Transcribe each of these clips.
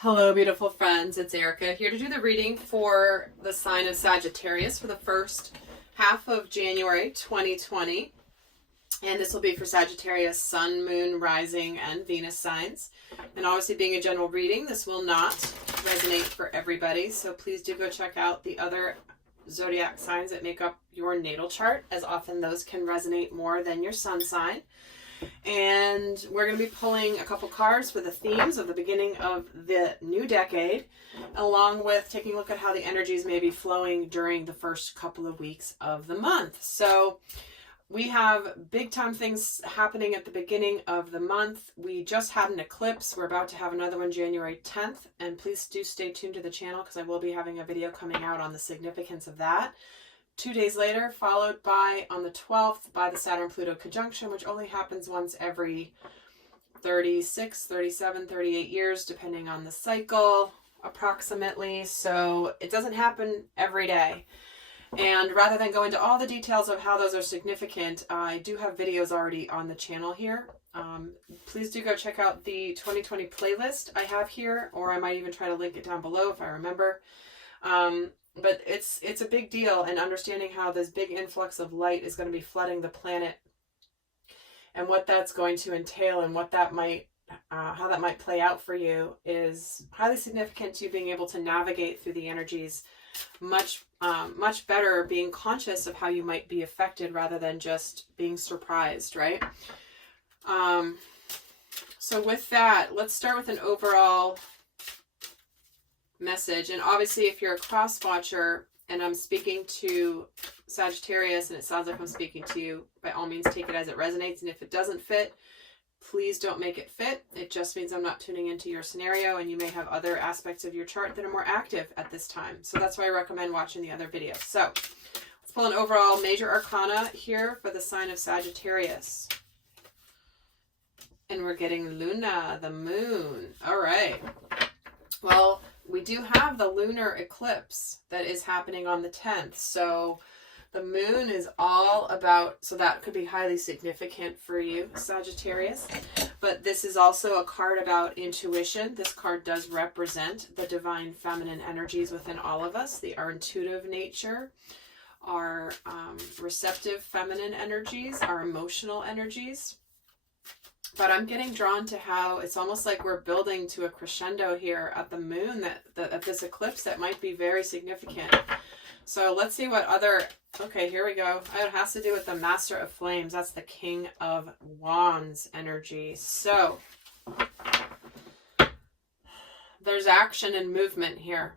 Hello, beautiful friends. It's Erika here to do the reading for the sign of Sagittarius for the first half of January 2020. And this will be for Sagittarius, Sun, Moon, Rising, and Venus signs. And obviously, being a general reading, this will not resonate for everybody. So please do go check out the other zodiac signs that make up your natal chart, as often those can resonate more than your sun sign. And we're going to be pulling a couple cards for the themes of the beginning of the new decade, along with taking a look at how the energies may be flowing during the first couple of weeks of the month. So we have big time things happening at the beginning of the month. We just had an eclipse. We're about to have another one January 10th. And please do stay tuned to the channel because I will be having a video coming out on the significance of that. 2 days later, followed by, on the 12th, by the Saturn-Pluto conjunction, which only happens once every 36, 37, 38 years, depending on the cycle, approximately. So it doesn't happen every day. And rather than go into all the details of how those are significant, I do have videos already on the channel here. Please do go check out the 2020 playlist I have here, or I might even try to link it down below if I remember. But it's a big deal, and understanding how this big influx of light is going to be flooding the planet and what that's going to entail and what that might, how that might play out for you is highly significant to you being able to navigate through the energies much better, being conscious of how you might be affected rather than just being surprised, right? So with that, let's start with an overall message. And obviously, if you're a cross watcher and I'm speaking to Sagittarius and it sounds like I'm speaking to you, by all means take it as it resonates. And if it doesn't fit, please don't make it fit. It just means I'm not tuning into your scenario, and you may have other aspects of your chart that are more active at this time. So that's why I recommend watching the other videos. So let's pull an overall major arcana here for the sign of Sagittarius. And we're getting Luna, the moon. All right. Well, we do have the lunar eclipse that is happening on the 10th. So the moon is all about, so that could be highly significant for you, Sagittarius. But this is also a card about intuition. This card does represent the divine feminine energies within all of us, our intuitive nature, our receptive feminine energies, our emotional energies. But I'm getting drawn to how it's almost like we're building to a crescendo here at the moon, at this eclipse that might be very significant. So let's see what other, okay, here we go. It has to do with the Master of Flames. That's the King of Wands energy. So there's action and movement here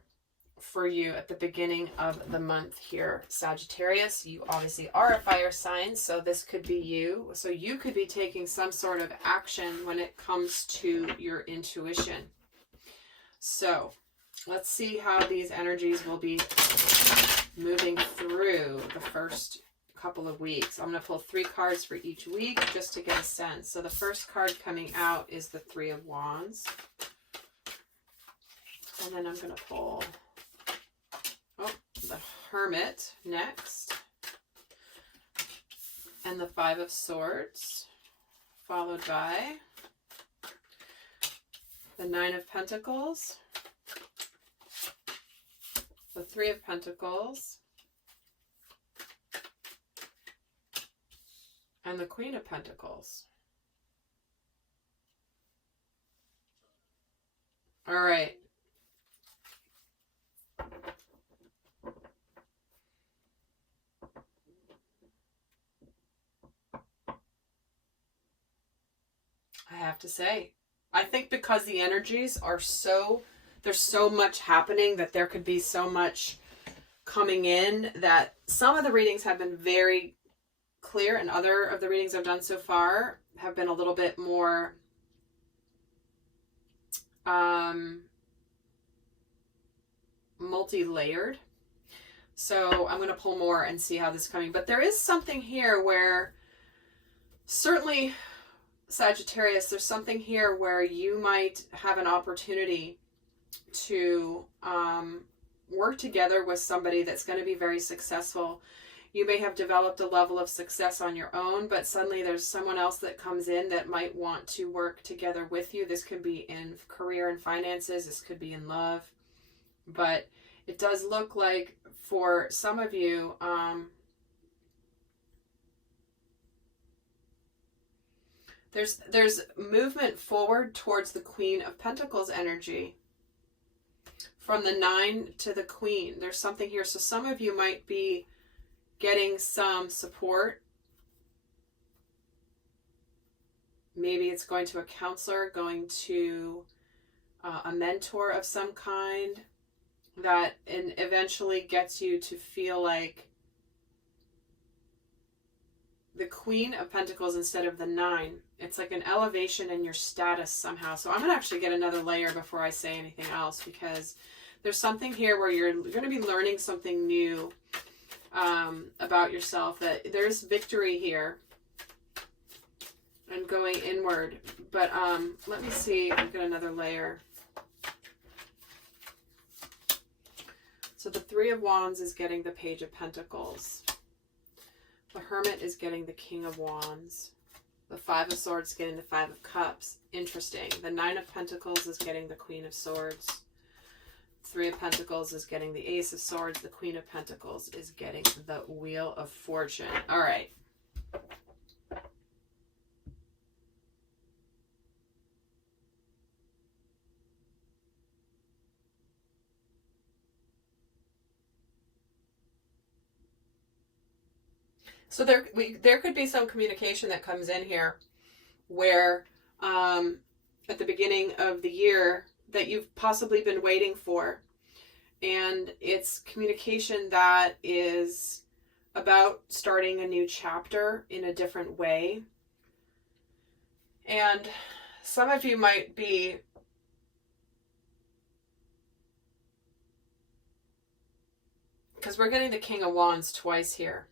for you at the beginning of the month here, Sagittarius. You obviously are a fire sign, so this could be you. So you could be taking some sort of action when it comes to your intuition. So let's see how these energies will be moving through the first couple of weeks. I'm going to pull 3 cards for each week just to get a sense. So the first card coming out is the 3 of Wands. And then I'm going to pull the Hermit next, and the 5 of Swords, followed by the 9 of Pentacles, the 3 of Pentacles, and the Queen of Pentacles. All right. I have to say, I think because the energies are there's so much happening that there could be so much coming in that some of the readings have been very clear, and other of the readings I've done so far have been a little bit more multi-layered. So I'm going to pull more and see how this is coming. But there is something here where certainly, Sagittarius, there's something here where you might have an opportunity to work together with somebody that's going to be very successful You may have developed a level of success on your own, but suddenly there's someone else that comes in that might want to work together with you. This could be in career and finances. This could be in love. But it does look like for some of you, there's movement forward towards the Queen of Pentacles energy. From the 9 to the Queen, there's something here. So some of you might be getting some support. Maybe it's going to a counselor, going to a mentor of some kind that and eventually gets you to feel like the Queen of Pentacles instead of the 9. It's like an elevation in your status somehow. So I'm going to actually get another layer before I say anything else, because there's something here where you're going to be learning something new about yourself, that there's victory here and going inward. But let me see if I get another layer. So the 3 of Wands is getting the Page of Pentacles. The Hermit is getting the King of Wands. The 5 of Swords is getting the 5 of Cups. Interesting. The 9 of Pentacles is getting the Queen of Swords. 3 of Pentacles is getting the Ace of Swords. The Queen of Pentacles is getting the Wheel of Fortune. All right. So there could be some communication that comes in here where at the beginning of the year that you've possibly been waiting for. And it's communication that is about starting a new chapter in a different way. And some of you might be because we're getting the King of Wands twice here,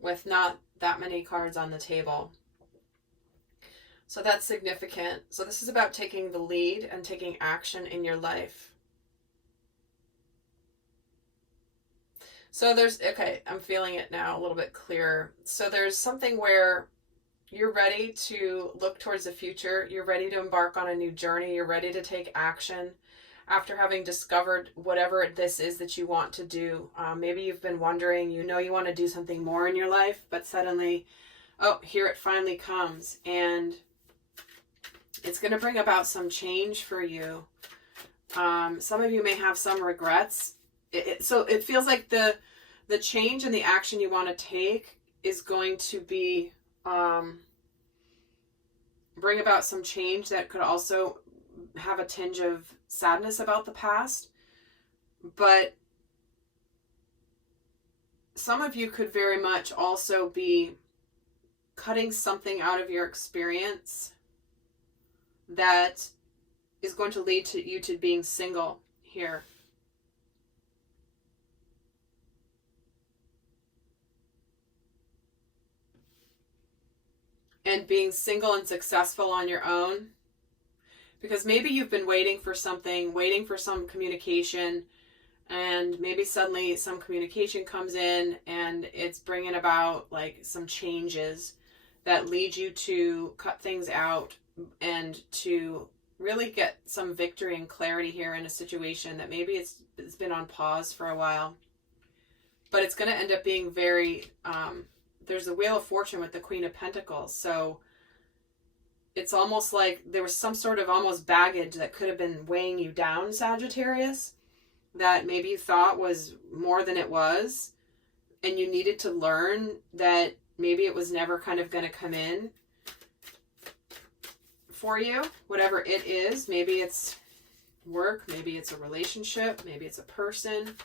with not that many cards on the table. So that's significant. So this is about taking the lead and taking action in your life. So okay, I'm feeling it now a little bit clearer. So there's something where you're ready to look towards the future. You're ready to embark on a new journey. You're ready to take action after having discovered whatever this is that you want to do. Maybe you've been wondering, you want to do something more in your life, but suddenly, oh, here it finally comes. And it's going to bring about some change for you. Some of you may have some regrets. So it feels like the change and the action you want to take is going to be bring about some change that could also have a tinge of sadness about the past. But some of you could very much also be cutting something out of your experience that is going to lead to you to being single here. And being single and successful on your own. Because maybe you've been waiting for something, waiting for some communication, and maybe suddenly some communication comes in and it's bringing about like some changes that lead you to cut things out and to really get some victory and clarity here in a situation that maybe it's been on pause for a while. But it's going to end up being very, there's a Wheel of Fortune with the Queen of Pentacles. So it's almost like there was some sort of almost baggage that could have been weighing you down, Sagittarius, that maybe you thought was more than it was. And you needed to learn that maybe it was never kind of going to come in for you, whatever it is. Maybe it's work, maybe it's a relationship, maybe it's a person.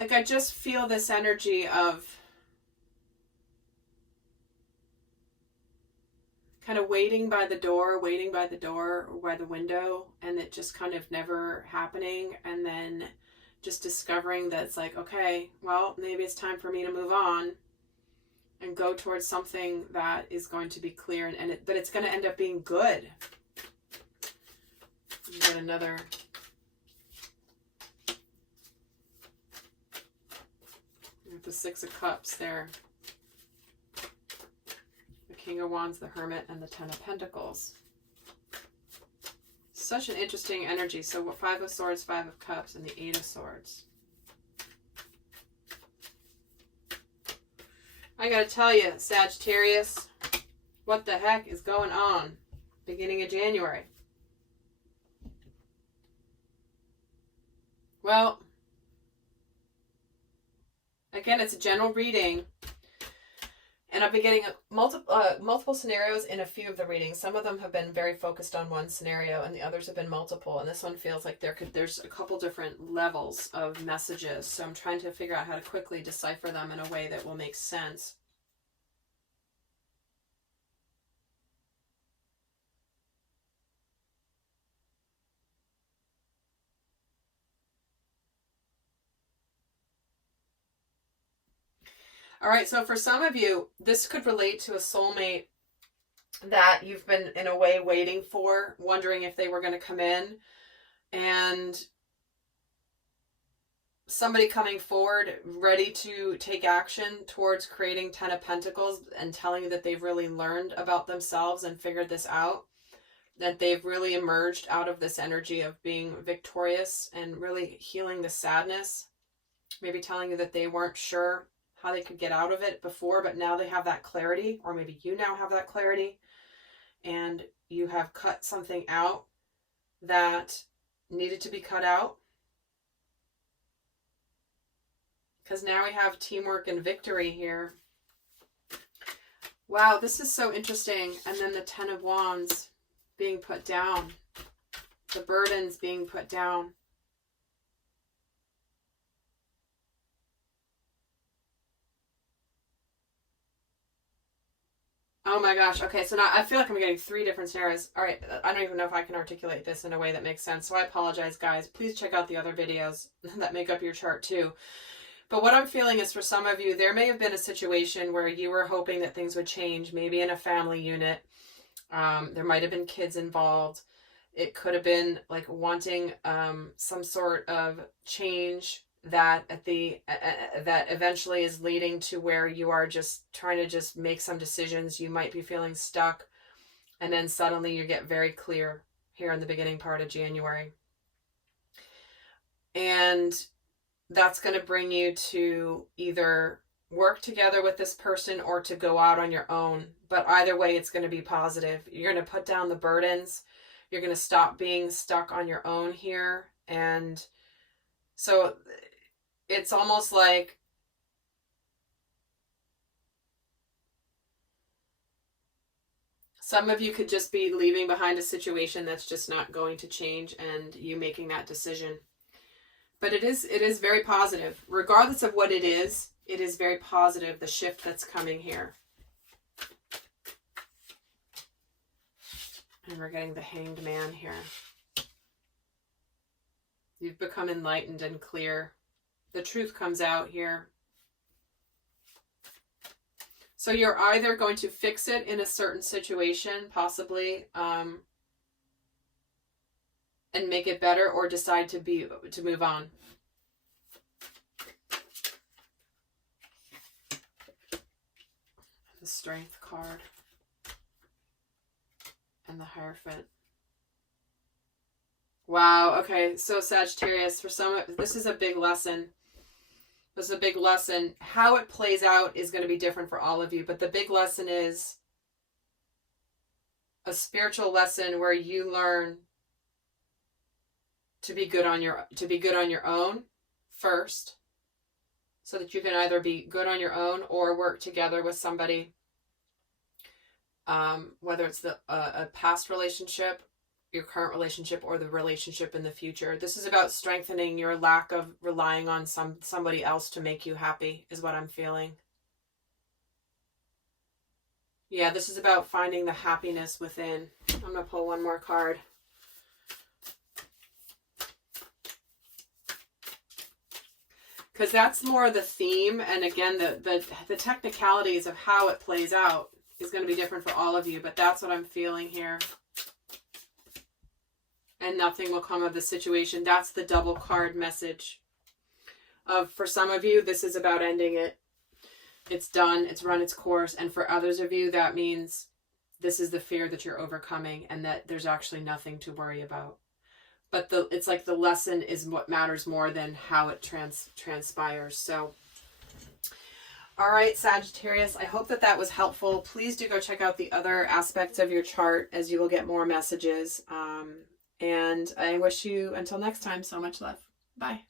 Like I just feel this energy of kind of waiting by the door or by the window, and it just kind of never happening, and then just discovering that it's like, okay, well, maybe it's time for me to move on and go towards something that is going to be clear, but it's going to end up being good. Get another. With the Six of Cups there. The King of Wands, the Hermit, and the Ten of Pentacles. Such an interesting energy. So Five of Swords, Five of Cups, and the Eight of Swords. I gotta tell you, Sagittarius, what the heck is going on beginning of January? Well, again, it's a general reading, and I've been getting multiple scenarios in a few of the readings. Some of them have been very focused on one scenario, and the others have been multiple. And this one feels like there's a couple different levels of messages. So I'm trying to figure out how to quickly decipher them in a way that will make sense. All right, so for some of you, this could relate to a soulmate that you've been, in a way, waiting for, wondering if they were going to come in, and somebody coming forward ready to take action towards creating Ten of Pentacles and telling you that they've really learned about themselves and figured this out, that they've really emerged out of this energy of being victorious and really healing the sadness, maybe telling you that they weren't sure how they could get out of it before, but now they have that clarity, or maybe you now have that clarity, and you have cut something out that needed to be cut out. Because now we have teamwork and victory here. Wow, this is so interesting. And then the Ten of Wands being put down. The burdens being put down. Oh my gosh. Okay, so now I feel like I'm getting three different scenarios. All right, I don't even know if I can articulate this in a way that makes sense. So I apologize, guys. Please check out the other videos that make up your chart too. But what I'm feeling is, for some of you, there may have been a situation where you were hoping that things would change, maybe in a family unit. There might have been kids involved. It could have been like wanting some sort of change that that eventually is leading to where you are just trying to just make some decisions. You might be feeling stuck, and then suddenly you get very clear here in the beginning part of January. And that's going to bring you to either work together with this person or to go out on your own. But either way, it's going to be positive. You're going to put down the burdens. You're going to stop being stuck on your own here. And so it's almost like some of you could just be leaving behind a situation that's just not going to change, and you making that decision. But it is very positive. Regardless of what it is very positive, the shift that's coming here. And we're getting the Hanged Man here. You've become enlightened and clear. The truth comes out here. So you're either going to fix it in a certain situation, possibly, and make it better, or decide to move on. The Strength card and the Hierophant. Wow. Okay. So Sagittarius, for some, this is a big lesson. This is a big lesson. How it plays out is going to be different for all of you, but the big lesson is a spiritual lesson where you learn to be good on your own first, so that you can either be good on your own or work together with somebody, whether it's a past relationship, your current relationship, or the relationship in the future. This is about strengthening your lack of relying on somebody else to make you happy, is what I'm feeling. Yeah, this is about finding the happiness within. I'm going to pull one more card. Because that's more the theme, and again, the technicalities of how it plays out is going to be different for all of you, but that's what I'm feeling here. And nothing will come of the situation. That's the double card message. For some of you, this is about ending it. It's done. It's run its course. And for others of you, that means this is the fear that you're overcoming and that there's actually nothing to worry about. But it's like the lesson is what matters more than how it transpires. So, all right, Sagittarius, I hope that was helpful. Please do go check out the other aspects of your chart, as you will get more messages. And I wish you, until next time, so much love. Bye.